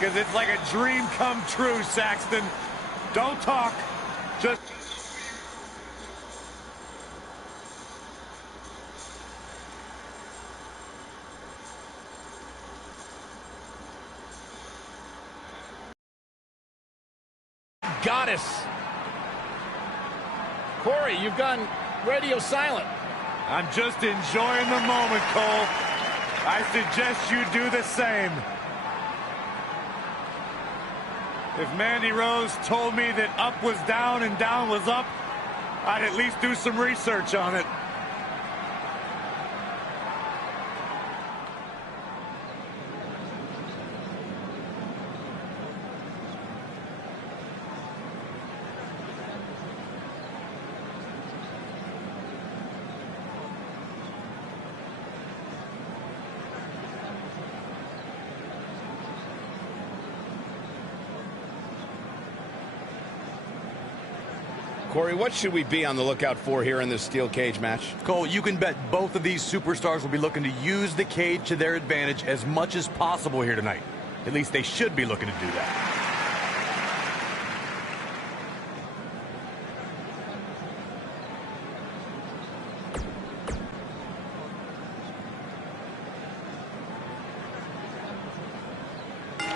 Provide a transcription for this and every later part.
because it's like a dream come true, Saxton. Don't talk, just... Goddess. Corey, you've gone radio silent. I'm just enjoying the moment, Cole. I suggest you do the same. If Mandy Rose told me that up was down and down was up, I'd at least do some research on it. Corey, what should we be on the lookout for here in this steel cage match? Cole, you can bet both of these superstars will be looking to use the cage to their advantage as much as possible here tonight. At least they should be looking to do that.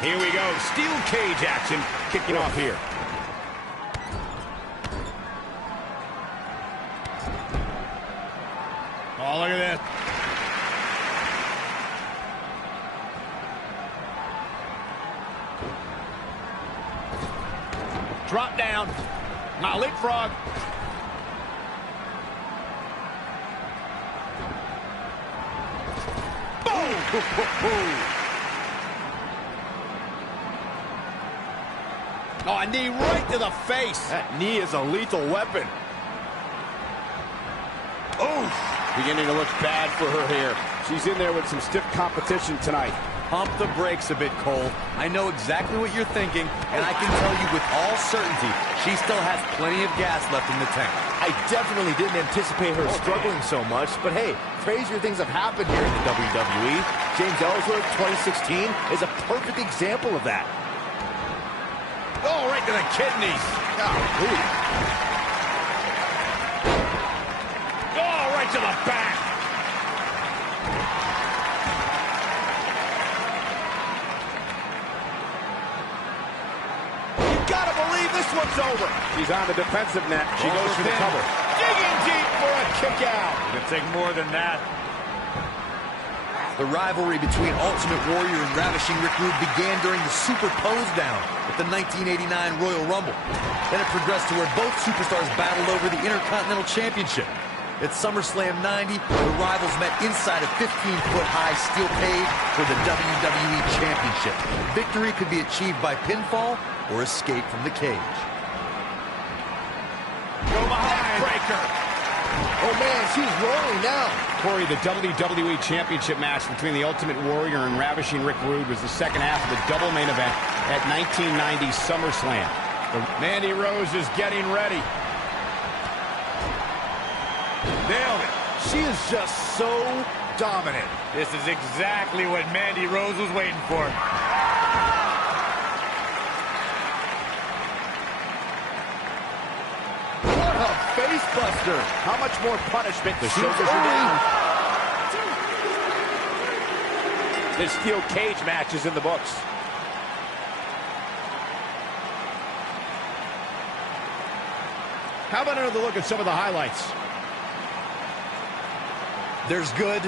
Here we go. Steel cage action kicking off here. Oh, look at this. Drop down. Now leapfrog. Boom! Oh, a knee right to the face. That knee is a lethal weapon. Oof. Beginning to look bad for her here. She's in there with some stiff competition tonight. Pump the brakes a bit, Cole. I know exactly what you're thinking, and I can tell you with all certainty, she still has plenty of gas left in the tank. I definitely didn't anticipate her struggling so much, but hey, crazier things have happened here in the WWE. James Ellsworth, 2016, is a perfect example of that. Oh, right to the kidneys. Oh, right to the back. You gotta believe this one's over. She's on the defensive net. She goes for the cover. Digging deep for a kick out. It'll take more than that. The rivalry between Ultimate Warrior and Ravishing Rick Rude began during the Super Pose Down at the 1989 Royal Rumble. Then it progressed to where both superstars battled over the Intercontinental Championship. At SummerSlam 90, the rivals met inside a 15-foot-high steel cage for the WWE Championship. Victory could be achieved by pinfall or escape from the cage. Go behind. Breaker. Oh man, she's rolling now. Corey, the WWE Championship match between the Ultimate Warrior and Ravishing Rick Rude was the second half of the double main event at 1990 SummerSlam. Mandy Rose is getting ready. Nailed it. She is just so dominant. This is exactly what Mandy Rose was waiting for. What a face buster. How much more punishment? The shoulders are down. This steel cage match is in the books. How about another look at some of the highlights? There's good,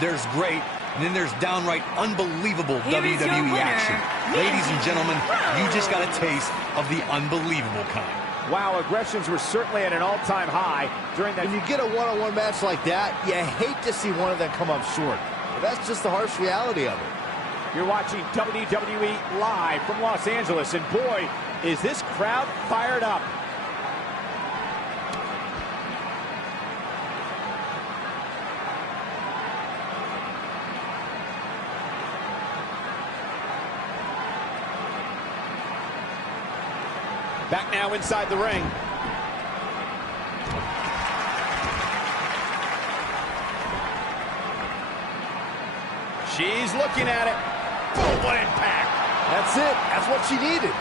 there's great, and then there's downright unbelievable WWE action. Ladies and gentlemen, you just got a taste of the unbelievable kind. Wow, aggressions were certainly at an all-time high during that. When you get a one-on-one match like that, you hate to see one of them come up short. But that's just the harsh reality of it. You're watching WWE live from Los Angeles, and boy, is this crowd fired up. Back now inside the ring. She's looking at it. Boom, what impact. That's it. That's what she needed.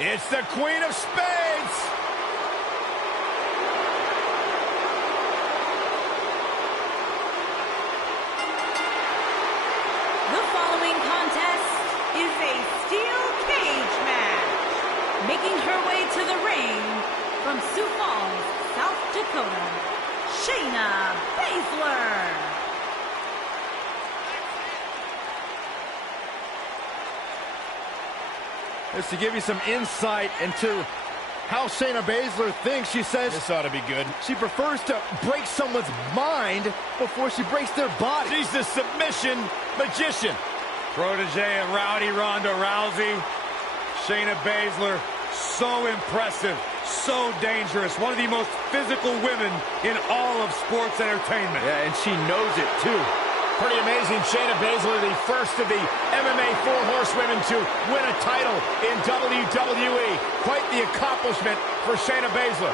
It's the Queen of Spades. The following contest is a steel cage match. Making her way to the ring from Sioux Falls, South Dakota, Shayna Baszler. Just to give you some insight into how Shayna Baszler thinks, she says This ought to be good. she prefers to break someone's mind before she breaks their body. She's the submission magician. Protege of Rowdy Ronda Rousey. Shayna Baszler, so impressive, so dangerous. One of the most physical women in all of sports entertainment. Yeah, and she knows it too. Pretty amazing. Shayna Baszler, the first of the MMA Four Horsewomen to win a title in WWE. Quite the accomplishment for Shayna Baszler.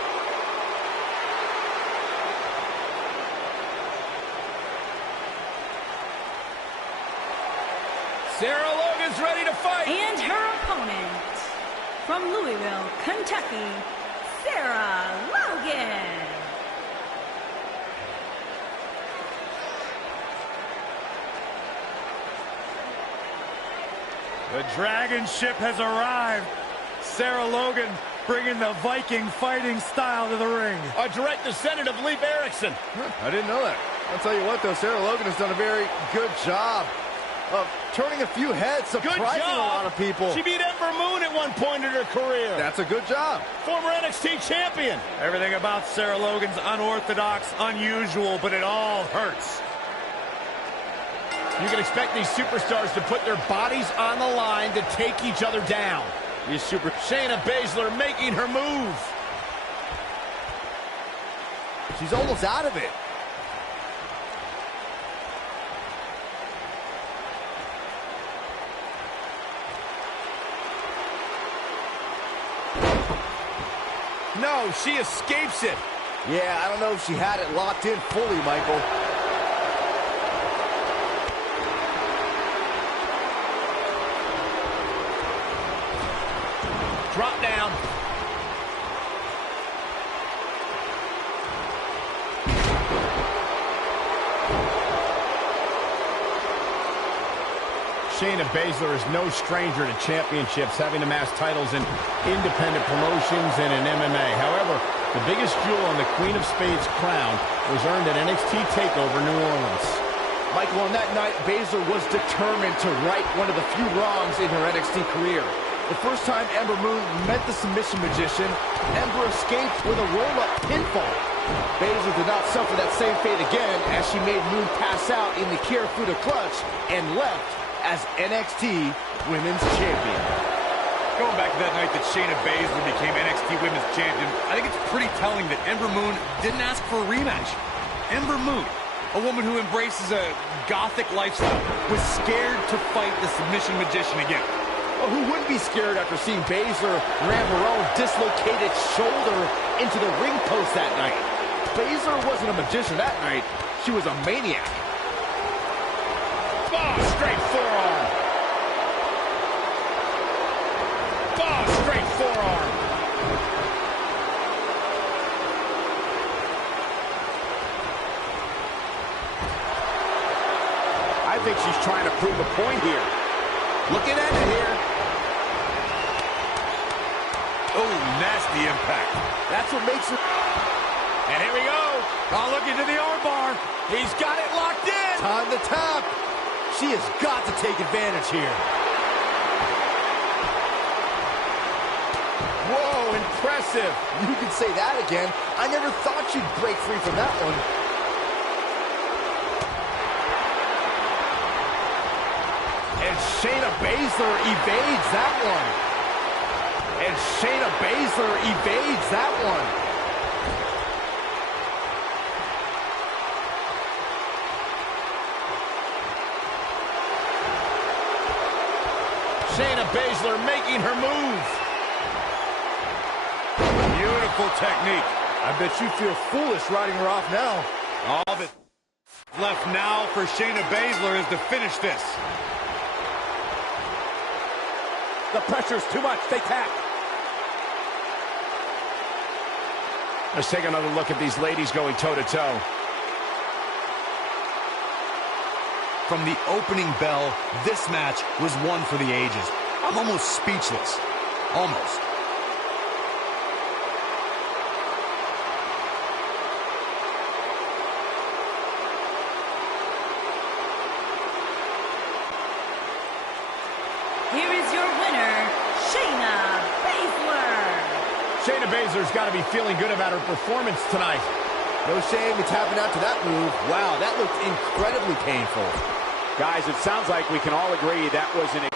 Sarah Logan's ready to fight. And her opponent from Louisville, Kentucky, Sarah Logan. The Dragon Ship has arrived. Sarah Logan bringing the Viking fighting style to the ring. A direct descendant of Leif Erikson. I didn't know that. I'll tell you what, though, Sarah Logan has done a very good job of turning a few heads, surprising a lot of people. She beat Ember Moon at one point in her career. That's a good job. Former NXT champion. Everything about Sarah Logan's unorthodox, unusual, but it all hurts. You can expect these superstars to put their bodies on the line to take each other down. Shayna Baszler making her move. She's almost out of it. No, she escapes it. Yeah, I don't know if she had it locked in fully, Michael. Drop down. Shayna Baszler is no stranger to championships, having amassed titles in independent promotions and in MMA. However, the biggest jewel on the Queen of Spades crown was earned at NXT TakeOver New Orleans. Michael, on that night, Baszler was determined to right one of the few wrongs in her NXT career. The first time Ember Moon met the submission magician, Ember escaped with a roll-up pinfall. Baszler did not suffer that same fate again as she made Moon pass out in the Kirifuda clutch and left as NXT Women's Champion. Going back to that night that Shayna Baszler became NXT Women's Champion, I think it's pretty telling that Ember Moon didn't ask for a rematch. Ember Moon, A woman who embraces a gothic lifestyle was scared to fight the submission magician again. Well, who wouldn't be scared after seeing Baszler ram her own dislocated shoulder into the ring post that night? Baszler wasn't a magician that night. She was a maniac. Oh, straight forearm. Oh, straight forearm. I think she's trying to prove a point here. Looking at it here. Oh, nasty impact. That's what makes it. And here we go. Oh, look into the armbar. He's got it locked in. Time to tap. She has got to take advantage here. Whoa, impressive. You can say that again. I never thought she'd break free from that one. And Shayna Baszler evades that one. And Shayna Baszler evades that one. Shayna Baszler making her move. Beautiful technique. I bet you feel foolish riding her off now. All that's left now for Shayna Baszler is to finish this. The pressure's too much. They tap. Let's take another look at these ladies going toe-to-toe. From the opening bell, this match was one for the ages. I'm almost speechless. Almost. Here is your winner, Shayna Baszler. Shayna Baszler's got to be feeling good about her performance tonight. No shame in tapping out to that move. Wow, that looked incredibly painful. Guys, it sounds like we can all agree that was an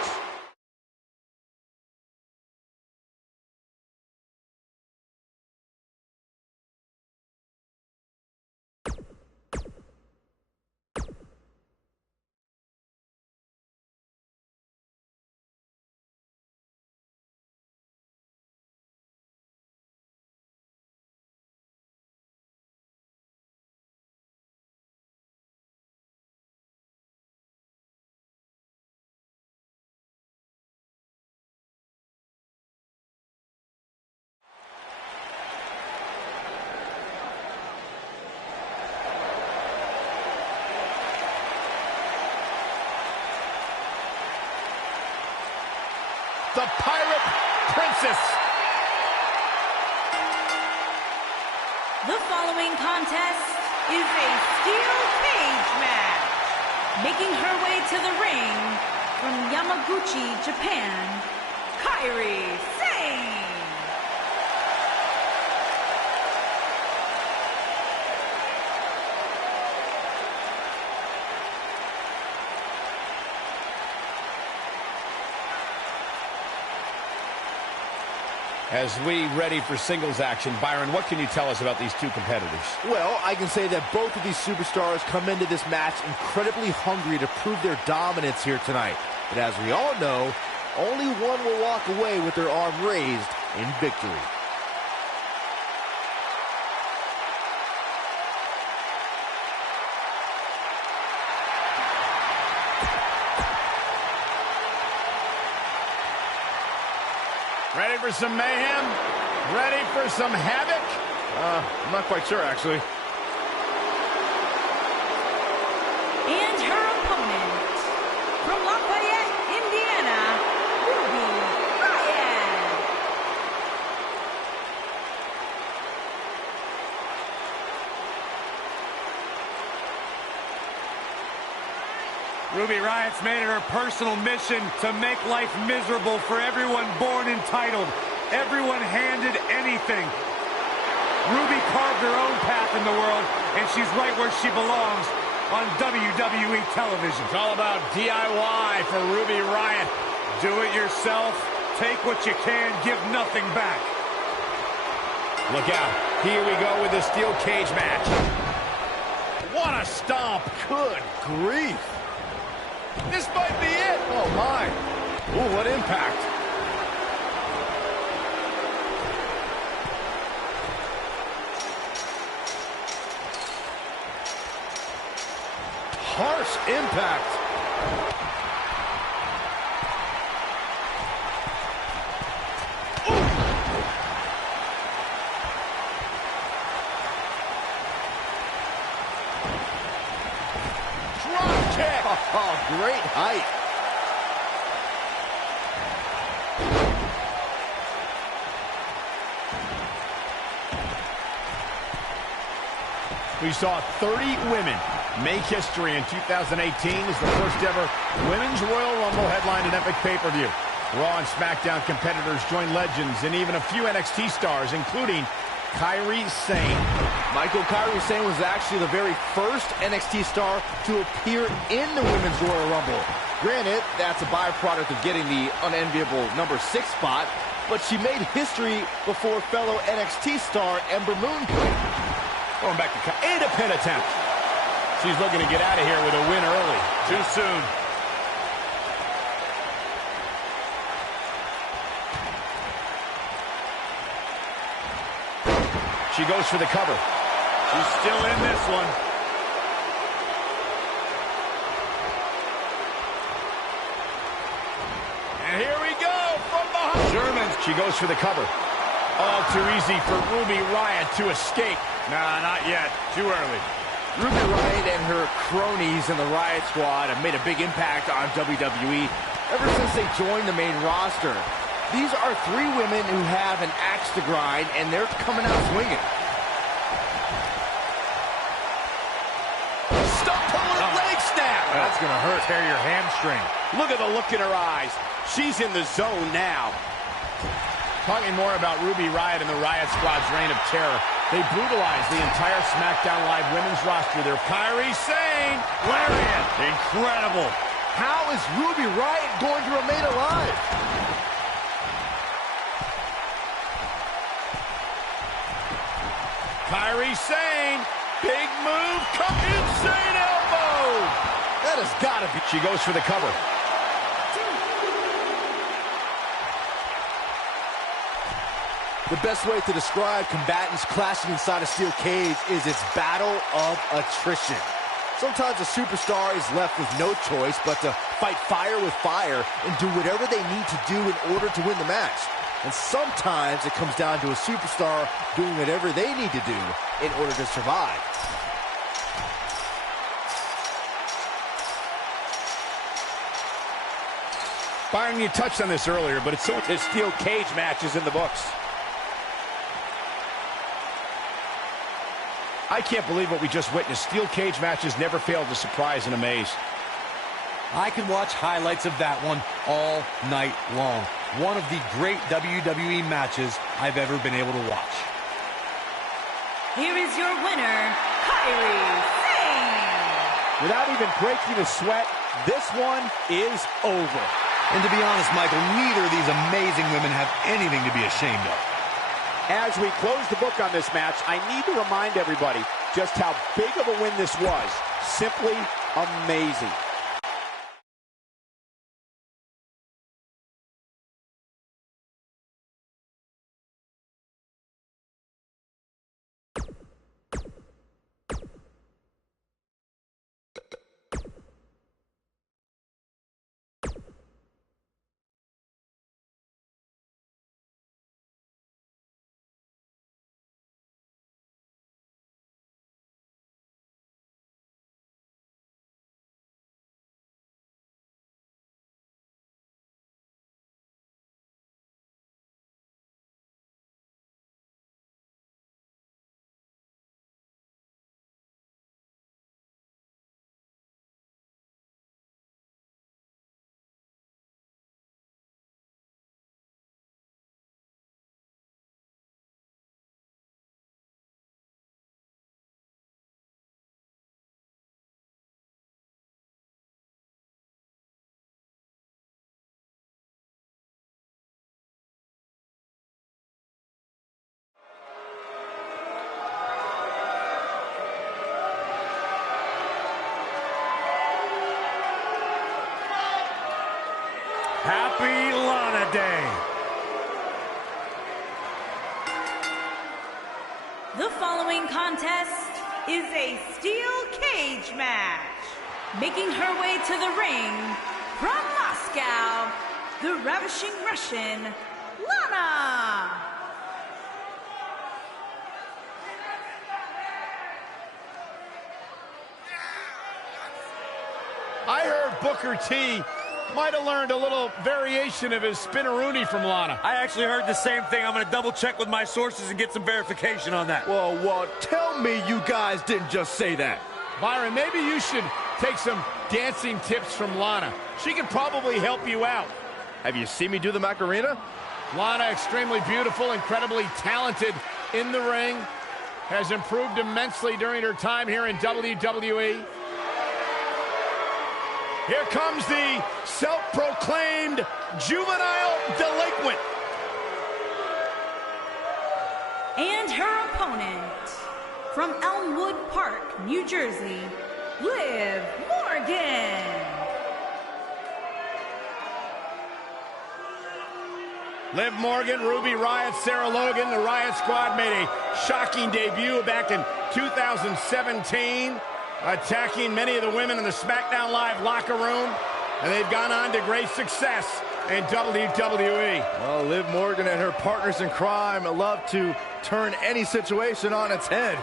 The Pirate Princess. The following contest is a steel cage match. Making her way to the ring from Yamaguchi, Japan, Kairi Sane. As we ready for singles action, Byron, what can you tell us about these two competitors? Well, I can say that both of these superstars come into this match incredibly hungry to prove their dominance here tonight. But as we all know, only one will walk away with their arm raised in victory. Ready for some mayhem? Ready for some havoc? I'm not quite sure, actually. And her opponent, from Lafayette, Indiana, Ruby Riott. Ruby Riott's made it her personal mission to make life miserable for everyone born entitled, everyone handed anything. Ruby carved her own path in the world, and she's right where she belongs, on WWE television. It's all about DIY for Ruby Riott. Do it yourself, take what you can, give nothing back. Look out. Here we go with the steel cage match. 1, What a stomp. Good grief. This might be it. Oh, my. Ooh, what impact. Harsh impact. Drop kick. Oh, great height. We saw 30 women make history in 2018 as the first ever Women's Royal Rumble headlined an epic pay-per-view. Raw and SmackDown competitors joined legends and even a few NXT stars, including Kairi Sane. Michael, Kairi Sane was actually the very first NXT star to appear in the Women's Royal Rumble. Granted, that's a byproduct of getting the unenviable number 6 spot, but she made history before fellow NXT star Ember Moon could. Going back to and a pin attempt. She's looking to get out of here with a win early. Too soon. She goes for the cover. She's still in this one. And here we go from behind. German. She goes for the cover. All too easy for Ruby Riott to escape. Nah, not yet. Too early. Ruby Riott and her cronies in the Riott Squad have made a big impact on WWE ever since they joined the main roster. These are 3 women who have an axe to grind, and they're coming out swinging. Stump pulling leg snap. That's going to hurt. Tear your hamstring. Look at the look in her eyes. She's in the zone now. Talking more about Ruby Riott and the Riott Squad's reign of terror. They brutalized the entire SmackDown Live women's roster. They're Kairi Sane. Lariat. Incredible. How is Ruby Riott going to remain alive? Kairi Sane. Big move. Insane elbow. That has got to be. She goes for the cover. The best way to describe combatants clashing inside a steel cage is its battle of attrition. Sometimes a superstar is left with no choice but to fight fire with fire and do whatever they need to do in order to win the match. And sometimes it comes down to a superstar doing whatever they need to do in order to survive. Byron, you touched on this earlier, but it's so... This steel cage match is in the books. I can't believe what we just witnessed. Steel cage matches never fail to surprise and amaze. I can watch highlights of that one all night long. One of the great WWE matches I've ever been able to watch. Here is your winner, Kairi Sane. Without even breaking a sweat, this one is over. And to be honest, Michael, neither of these amazing women have anything to be ashamed of. As we close the book on this match, I need to remind everybody just how big of a win this was. Simply amazing. Happy Lana Day. The following contest is a steel cage match. Making her way to the ring from Moscow, the ravishing Russian, Lana. I heard Booker T might have learned a little variation of his spinneroonie from Lana. I actually heard the same thing. I'm going to double check with my sources and get some verification on that. Well, tell me you guys didn't just say that. Byron, maybe you should take some dancing tips from Lana. She could probably help you out. Have you seen me do the Macarena? Lana, extremely beautiful, incredibly talented in the ring, has improved immensely during her time here in WWE. Here comes the self-proclaimed juvenile delinquent. And her opponent, from Elmwood Park, New Jersey, Liv Morgan. Liv Morgan, Ruby Riott, Sarah Logan, the Riott Squad made a shocking debut back in 2017, attacking many of the women in the SmackDown Live locker room, and they've gone on to great success in WWE. Well, Liv Morgan and her partners in crime love to turn any situation on its head.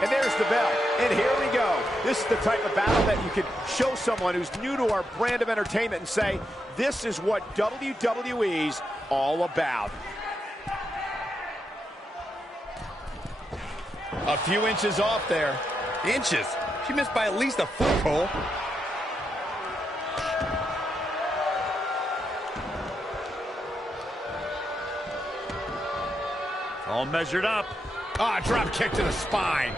And there's the bell, and here we go. This is the type of battle that you can show someone who's new to our brand of entertainment and say, this is what WWE's all about. A few inches off there. Inches? She missed by at least a foot, Cole. All measured up. Ah, drop kick to the spine.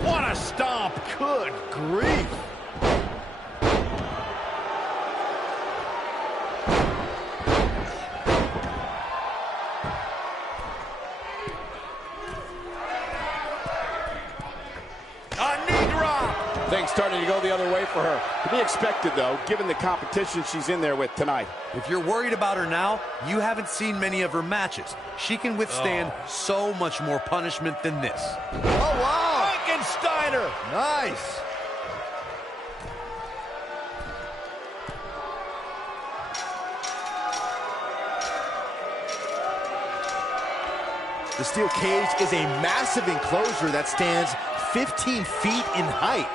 What a stomp. Good grief. A knee drop. Things starting to go the other way for her. To be expected, though, given the competition she's in there with tonight. If you're worried about her now, you haven't seen many of her matches. She can withstand so much more punishment than this. Oh, wow. Frankensteiner. Nice. The steel cage is a massive enclosure that stands 15 feet in height.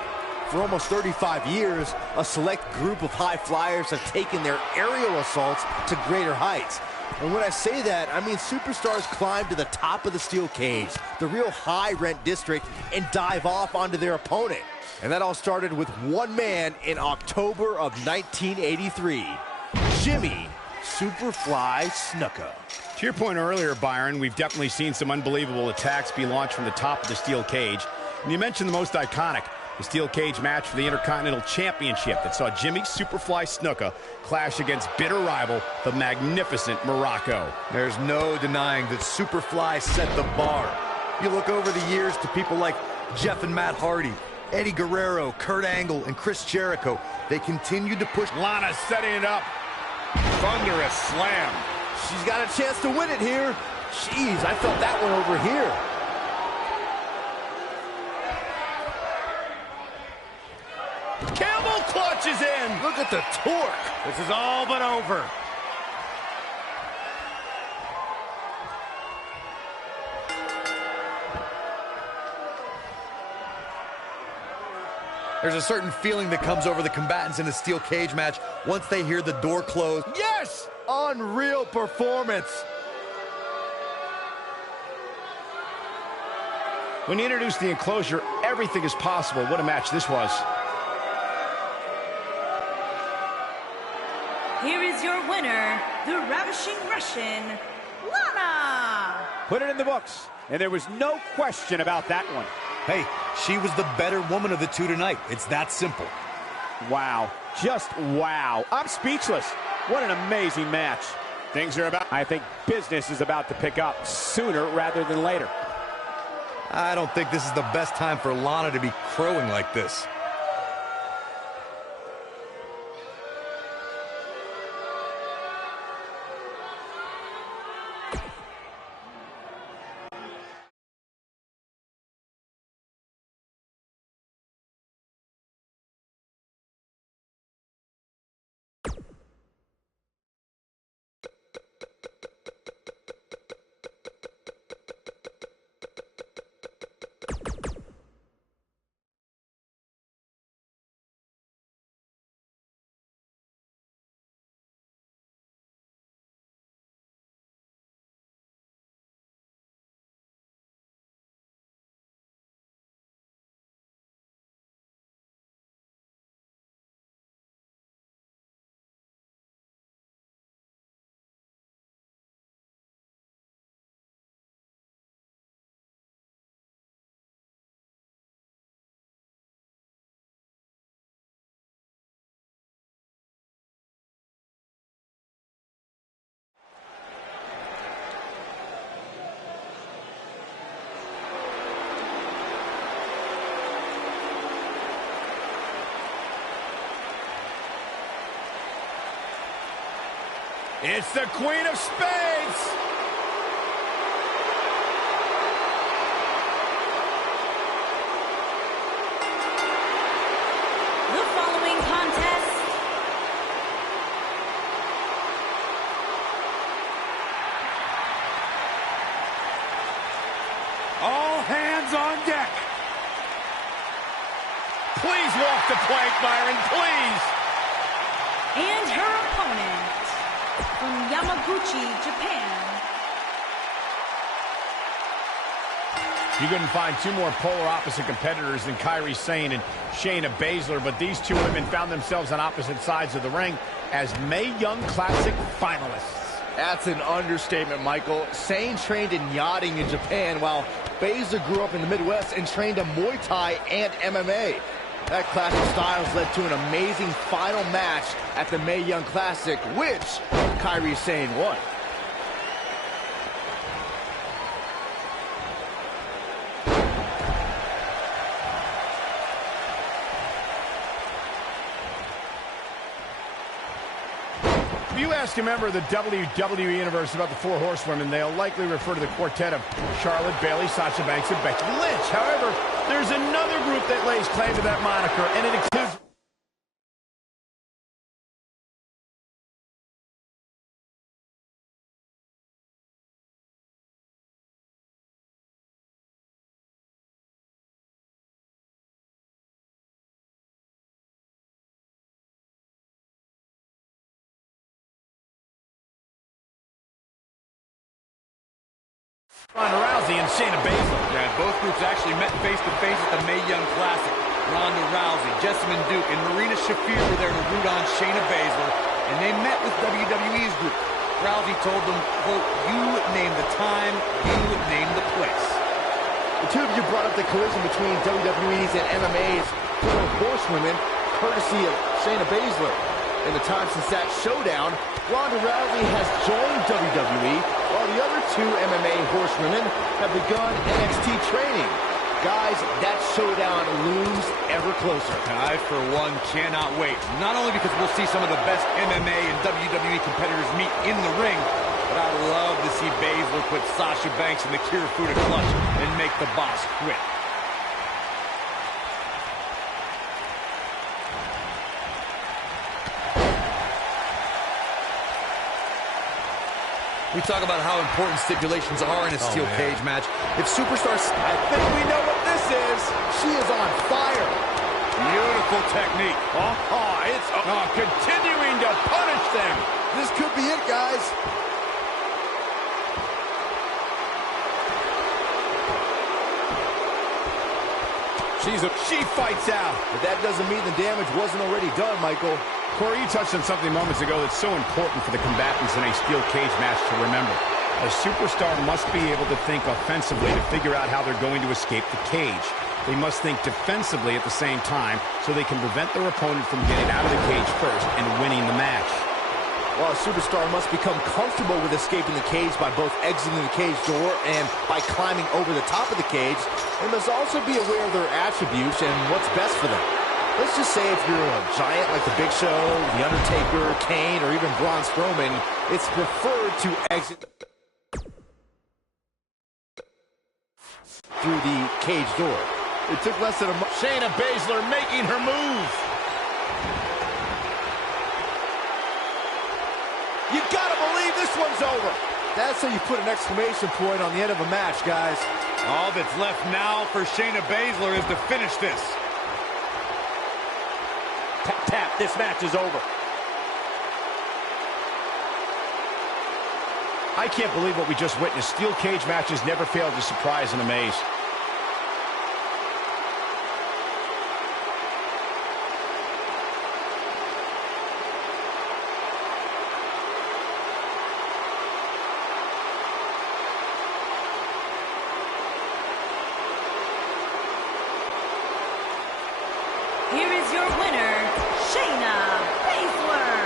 For almost 35 years, a select group of high flyers have taken their aerial assaults to greater heights. And when I say that, I mean superstars climb to the top of the steel cage, the real high-rent district, and dive off onto their opponent. And that all started with one man in October of 1983, Jimmy Superfly Snuka. To your point earlier, Byron, we've definitely seen some unbelievable attacks be launched from the top of the steel cage. And you mentioned the most iconic, the steel cage match for the Intercontinental Championship that saw Jimmy Superfly Snuka clash against bitter rival, the magnificent Morocco. There's no denying that Superfly set the bar. You look over the years to people like Jeff and Matt Hardy, Eddie Guerrero, Kurt Angle, and Chris Jericho. They continued to push. Lana setting it up. Thunderous slam. She's got a chance to win it here. Jeez, I felt that one over here. Camel clutches in. Look at the torque. This is all but over. There's a certain feeling that comes over the combatants in a steel cage match once they hear the door close. Yes! Unreal performance. When you introduce the enclosure, everything is possible. What a match this was. Here is your winner, the ravishing Russian, Lana. Put it in the books, and there was no question about that one. Hey, she was the better woman of the two tonight. It's that simple. Wow. Just wow. I'm speechless. What an amazing match. Things are about. I think business is about to pick up sooner rather than later. I don't think this is the best time for Lana to be crowing like this. It's the Queen of Spades. The following contest all hands on deck. Please walk the plank, Byron, please. and her opponent from Yamaguchi, Japan. You couldn't find two more polar opposite competitors than Kairi Sane and Shayna Baszler, but these two women found themselves on opposite sides of the ring as Mae Young Classic finalists. That's an understatement, Michael. Sane trained in yachting in Japan, while Baszler grew up in the Midwest and trained in Muay Thai and MMA. That clash of styles led to an amazing final match at the Mae Young Classic, which Kairi Sane won. If you ask a member of the WWE Universe about the Four Horsewomen, they'll likely refer to the quartet of Charlotte, Bayley, Sasha Banks, and Becky Lynch. However, there's another group that lays claim to that moniker, and it includes... Ronda Rousey and Shayna Baszler. Yeah, both groups actually met face-to-face at the Mae Young Classic. Ronda Rousey, Jessamine Duke, and Marina Shafir were there to root on Shayna Baszler, and they met with WWE's group. Rousey told them, quote, "You name the time, you name the place." The two of you brought up the collision between WWE's and MMA's Four Horsewomen, courtesy of Shayna Baszler. In the time since that showdown, Ronda Rousey has joined WWE, while the other two MMA horsewomen have begun NXT training. Guys, that showdown looms ever closer. I, for one, cannot wait. Not only because we'll see some of the best MMA and WWE competitors meet in the ring, but I'd love to see Baszler put Sasha Banks in the Kirifuda clutch and make the boss quit. We talk about how important stipulations are in a steel cage match. If superstars... I think we know what this is. She is on fire. Beautiful technique. It's continuing to punish them. This could be it, guys. She fights out. But that doesn't mean the damage wasn't already done, Michael. Corey, you touched on something moments ago that's so important for the combatants in a steel cage match to remember. A superstar must be able to think offensively to figure out how they're going to escape the cage. They must think defensively at the same time so they can prevent their opponent from getting out of the cage first and winning the match. Well, a superstar must become comfortable with escaping the cage by both exiting the cage door and by climbing over the top of the cage. They must also be aware of their attributes and what's best for them. Let's just say if you're a giant like The Big Show, The Undertaker, Kane, or even Braun Strowman, it's preferred to exit through the cage door. It took less than a month. Shayna Baszler making her move. You gotta believe this one's over. That's how you put an exclamation point on the end of a match, guys. All that's left now for Shayna Baszler is to finish this. Tap, tap, this match is over. I can't believe what we just witnessed. Steel cage matches never fail to surprise and amaze. Here is your winner, Shayna Baszler.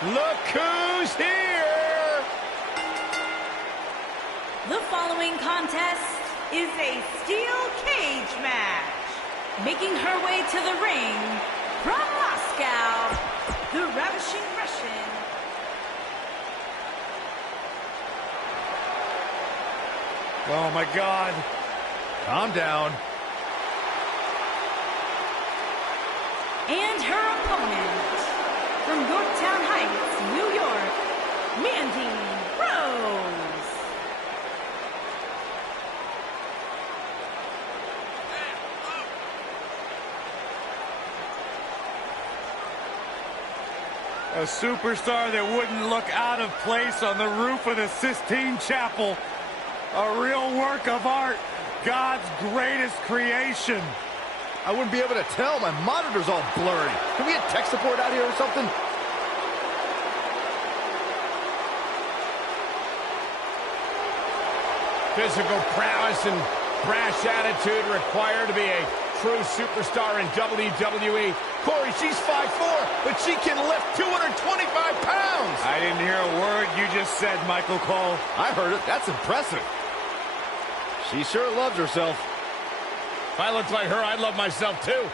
Look who's here! The following contest is a steel cage match. Making her way to the ring from Moscow, the Ravishing Russian. Oh, my God. Calm down. And her opponent, from Yorktown Heights, New York, Mandy Rose. A superstar that wouldn't look out of place on the roof of the Sistine Chapel. A real work of art. God's greatest creation. I wouldn't be able to tell. My monitor's all blurry. Can we get tech support out here or something? Physical prowess and brash attitude required to be a true superstar in WWE. Corey, she's 5'4", but she can lift 225 pounds. I didn't hear a word you just said, Michael Cole. I heard it. That's impressive. She sure loves herself. If I looked like her, I'd love myself too.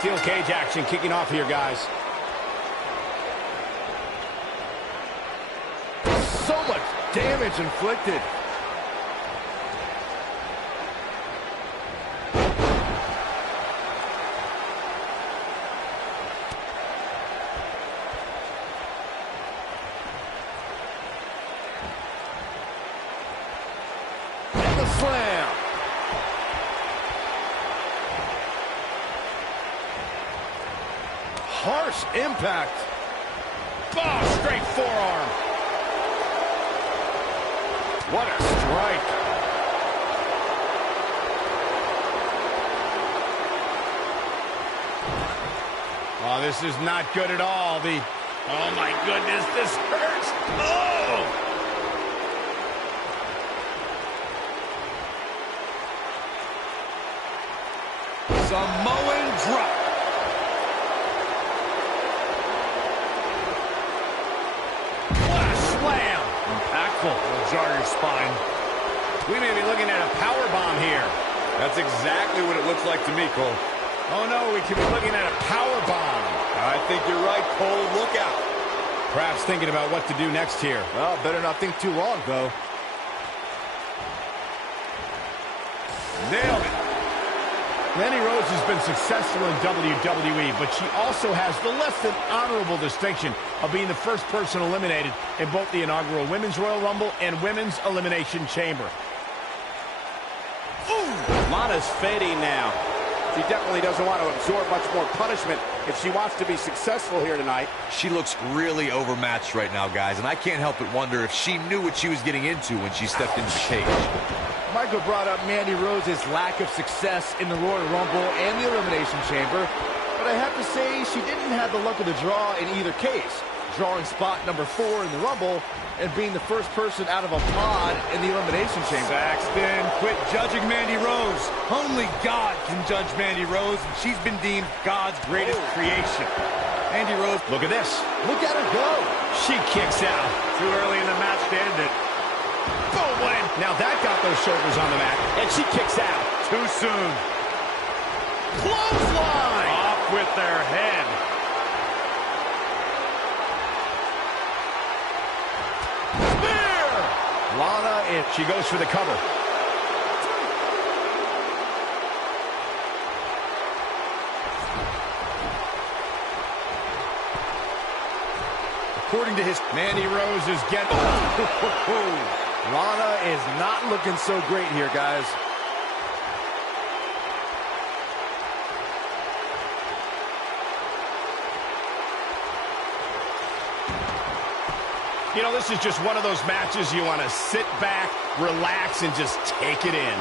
Steel cage action kicking off here, guys. So much damage inflicted. Slam. Harsh impact. Oh, straight forearm. What a strike. Oh, this is not good at all. Oh my goodness, this hurts. Oh! Samoan drop. What a slam! Impactful. Will jar your spine. We may be looking at a power bomb here. That's exactly what it looks like to me, Cole. Oh no, we could be looking at a power bomb. I think you're right, Cole. Look out. Perhaps thinking about what to do next here. Well, better not think too long, though. Nailed it. Mandy Rose has been successful in WWE, but she also has the less than honorable distinction of being the first person eliminated in both the inaugural Women's Royal Rumble and Women's Elimination Chamber. Ooh, Lana's fading now. She definitely doesn't want to absorb much more punishment if she wants to be successful here tonight. She looks really overmatched right now, guys, and I can't help but wonder if she knew what she was getting into when she stepped into the cage. Michael brought up Mandy Rose's lack of success in the Royal Rumble and the Elimination Chamber, but I have to say she didn't have the luck of the draw in either case, drawing spot number 4 in the Rumble and being the first person out of a pod in the Elimination Chamber. Saxton, quit judging Mandy Rose. Only God can judge Mandy Rose, and she's been deemed God's greatest creation. Mandy Rose, Look at this. Look at her go. She kicks out. too early in the match to end it. Boom, win. Now that got those shoulders on the mat, and she kicks out. Too soon. Clothesline. Off with their head. Spear. Lana, if she goes for the cover. According to his... Mandy Rose is getting... Lana is not looking so great here, guys. You know, this is just one of those matches you want to sit back, relax, and just take it in.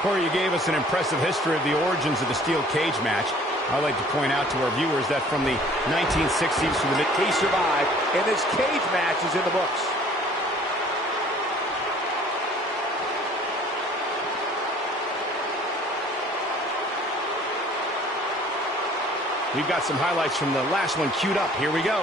Corey, you gave us an impressive history of the origins of the steel cage match. I'd like to point out to our viewers that from the 1960s to the He survived, and this cage match is in the books. We've got some highlights from the last one queued up. Here we go.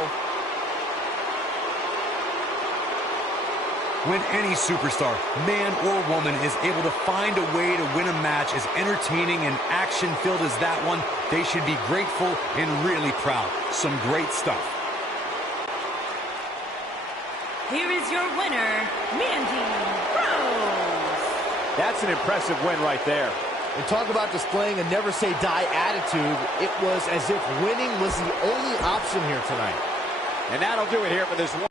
When any superstar, man or woman, is able to find a way to win a match as entertaining and action-filled as that one, they should be grateful and really proud. Some great stuff. Here is your winner, Mandy Rose. That's an impressive win right there. And talk about displaying a never-say-die attitude. It was as if winning was the only option here tonight. And that'll do it here for this one.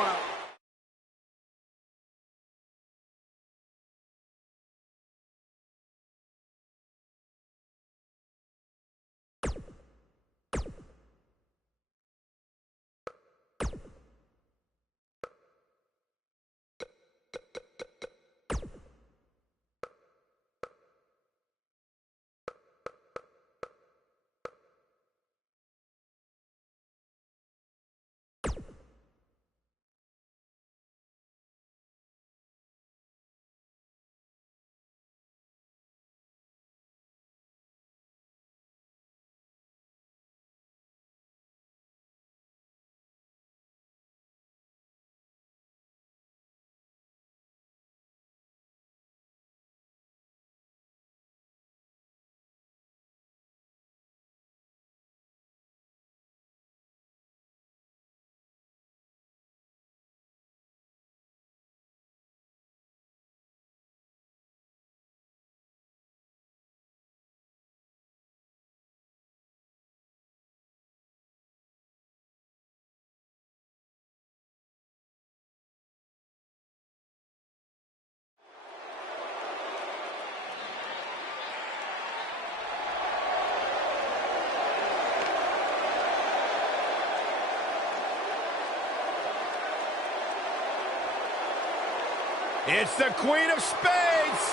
It's the Queen of Spades.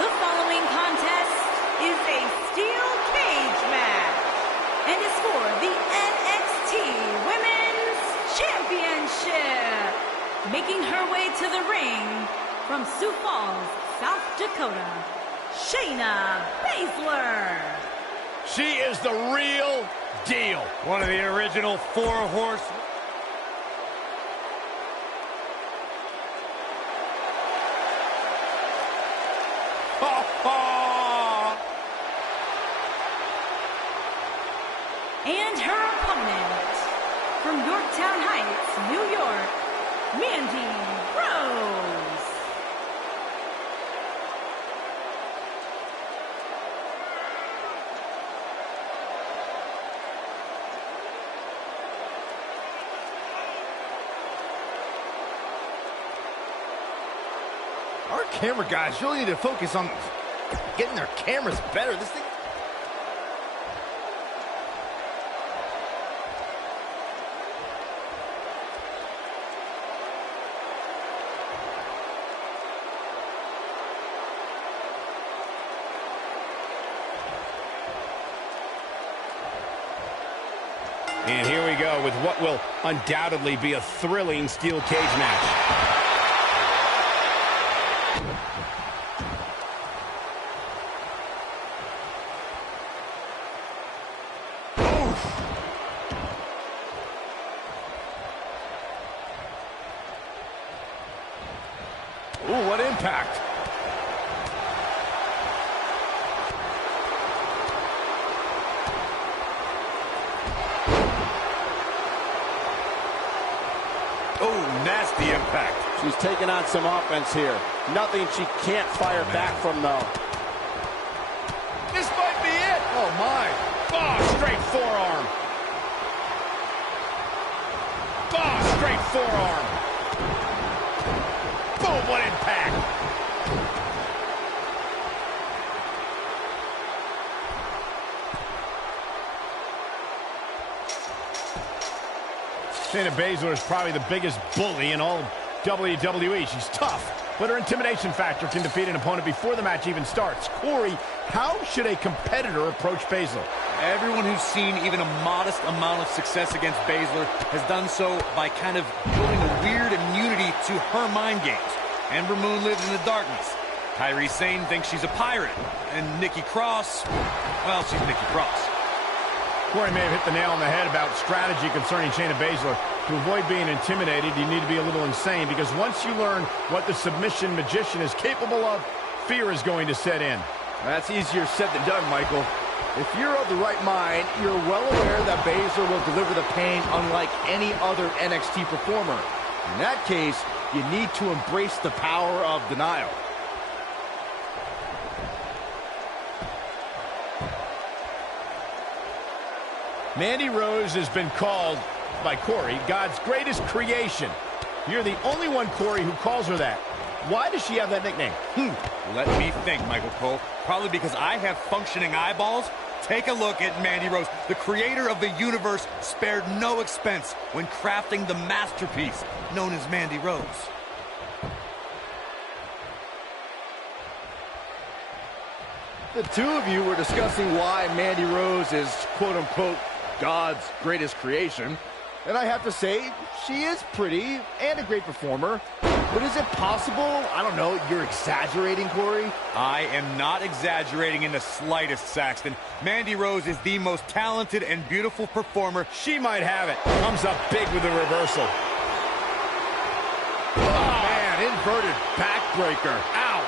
The following contest is a steel cage match and is for the NXT Women's Championship. Making her way to the ring from Sioux Falls, South Dakota, Shayna Baszler. She is the real deal. One of the original four horsemen. And her opponent, from Yorktown Heights, New York, Mandy Rose. Our camera guys really need to focus on getting their cameras better. This thing... And here we go with what will undoubtedly be a thrilling steel cage match. Ooh, what impact. Oh, nasty impact. She's taking on some offense here. Nothing she can't fire back from, though. This might be it. Oh, my. Oh, straight forearm. Oh, straight forearm. Boom, what impact. Shayna Baszler is probably the biggest bully in all of WWE. She's tough, but her intimidation factor can defeat an opponent before the match even starts. Corey, how should a competitor approach Baszler? Everyone who's seen even a modest amount of success against Baszler has done so by kind of building a weird immunity to her mind games. Ember Moon lives in the darkness. Kairi Sane thinks she's a pirate. And Nikki Cross, well, she's Nikki Cross. Corey may have hit the nail on the head about strategy concerning Shayna Baszler. To avoid being intimidated, you need to be a little insane, because once you learn what the submission magician is capable of, fear is going to set in. That's easier said than done, Michael. If you're of the right mind, you're well aware that Baszler will deliver the pain unlike any other NXT performer. In that case, you need to embrace the power of denial. Mandy Rose has been called by Corey God's greatest creation. You're the only one, Corey, who calls her that. Why does she have that nickname? Let me think, Michael Cole. Probably because I have functioning eyeballs. Take a look at Mandy Rose. The creator of the universe spared no expense when crafting the masterpiece known as Mandy Rose. The two of you were discussing why Mandy Rose is, quote-unquote, God's greatest creation. And I have to say, she is pretty and a great performer. But is it possible, I don't know, you're exaggerating, Corey? I am not exaggerating in the slightest, Saxton. Mandy Rose is the most talented and beautiful performer. She might have it. Comes up big with the reversal. Oh, man, inverted backbreaker. Ow.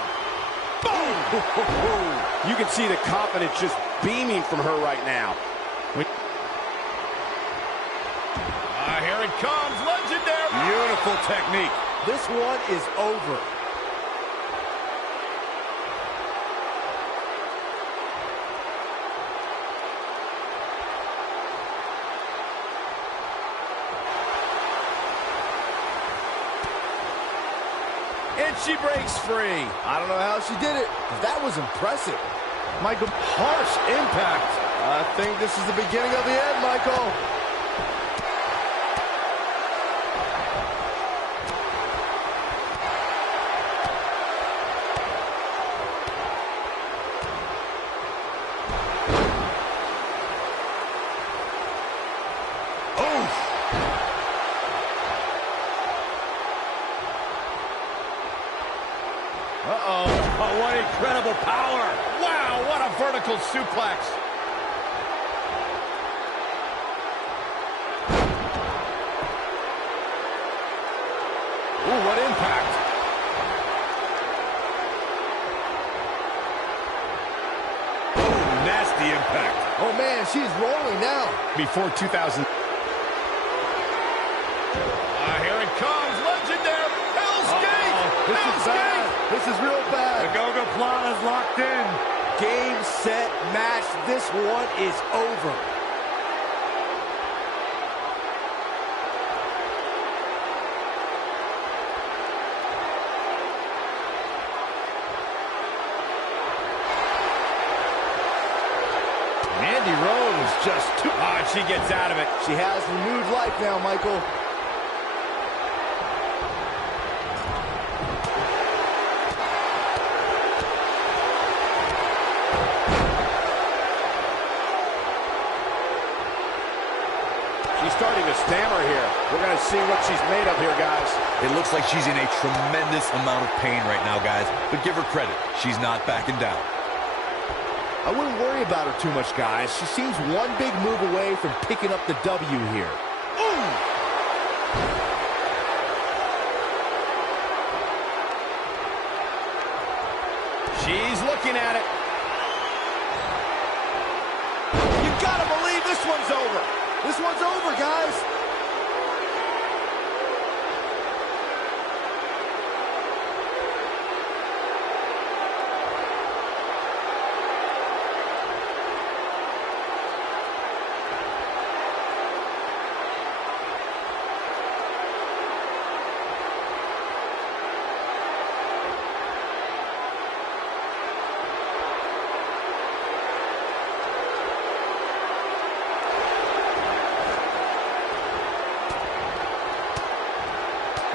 Boom! You can see the confidence just beaming from her right now. Here it comes, legendary. Beautiful technique. This one is over. And she breaks free. I don't know how she did it, but that was impressive. Michael, harsh impact. I think this is the beginning of the end, Michael. Oh, what incredible power. Wow, what a vertical suplex. Ooh, what impact. Oh, nasty impact. Oh, man, she's rolling now. Before 2000. Here it comes, legendary. Hell's Gate. This is bad. This is real bad. The Go-Go Plana's locked in. Game, set, match. This one is over. Mandy Rose just too hard. She gets out of it. She has renewed life now, Michael. She's starting to stammer here. We're going to see what she's made of here, guys. It looks like she's in a tremendous amount of pain right now, guys. But give her credit. She's not backing down. I wouldn't worry about her too much, guys. She seems one big move away from picking up the W here. Ooh! She's looking at it. You gotta believe this one's over. This one's over, guys.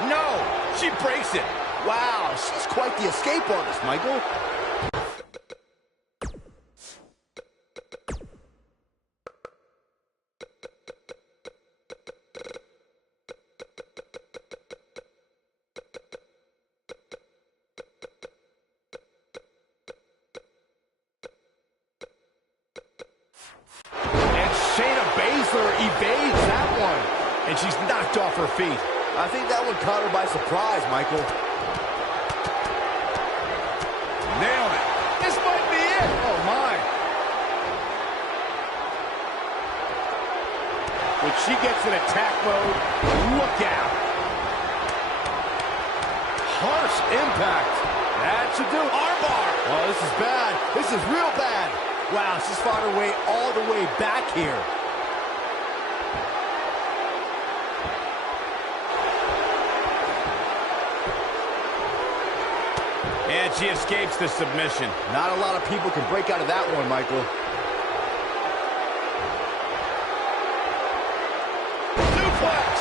No, she breaks it. Wow, she's quite the escape artist, Michael. and she's knocked off her feet. I think that one caught her by surprise, Michael. Nailed it. This might be it. Oh, my. When she gets in attack mode, look out. Harsh impact. That should do. Armbar. Oh, this is bad. This is real bad. Wow, she's fought her way all the way back here. And she escapes the submission. Not a lot of people can break out of that one, Michael. Suplex.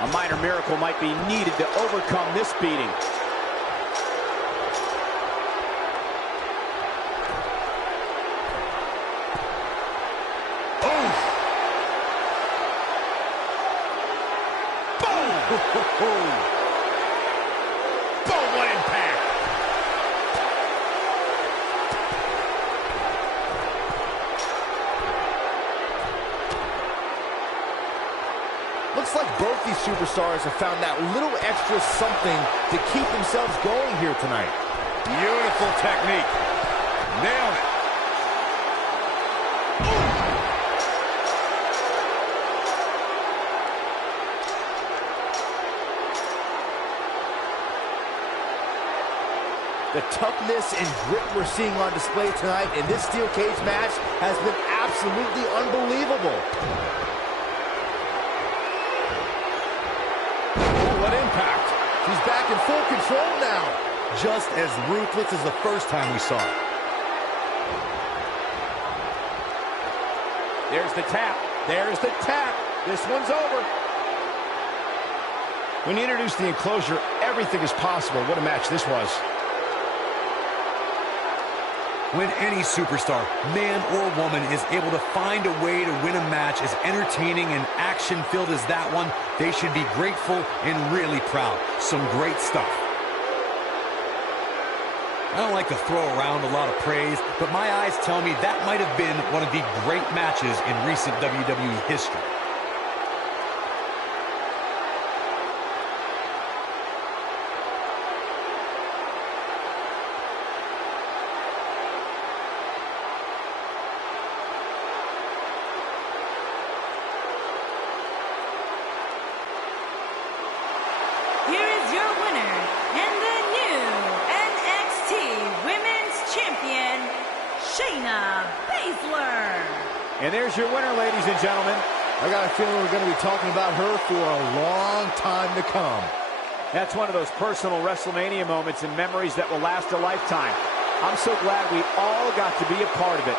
A minor miracle might be needed to overcome this beating. Boom, what impact. Looks like both these superstars have found that little extra something to keep themselves going here tonight. Beautiful technique. Nailed it. The toughness and grit we're seeing on display tonight in this steel cage match has been absolutely unbelievable. Oh, what impact. She's back in full control now. Just as ruthless as the first time we saw it. There's the tap. There's the tap. This one's over. When you introduce the enclosure, everything is possible. What a match this was. When any superstar, man or woman, is able to find a way to win a match as entertaining and action-filled as that one, they should be grateful and really proud. Some great stuff. I don't like to throw around a lot of praise, but my eyes tell me that might have been one of the great matches in recent WWE history. Here is your winner and the new NXT Women's Champion, Shayna Baszler. And there's your winner, ladies and gentlemen. I got a feeling we're going to be talking about her for a long time to come. That's one of those personal WrestleMania moments and memories that will last a lifetime. I'm so glad we all got to be a part of it.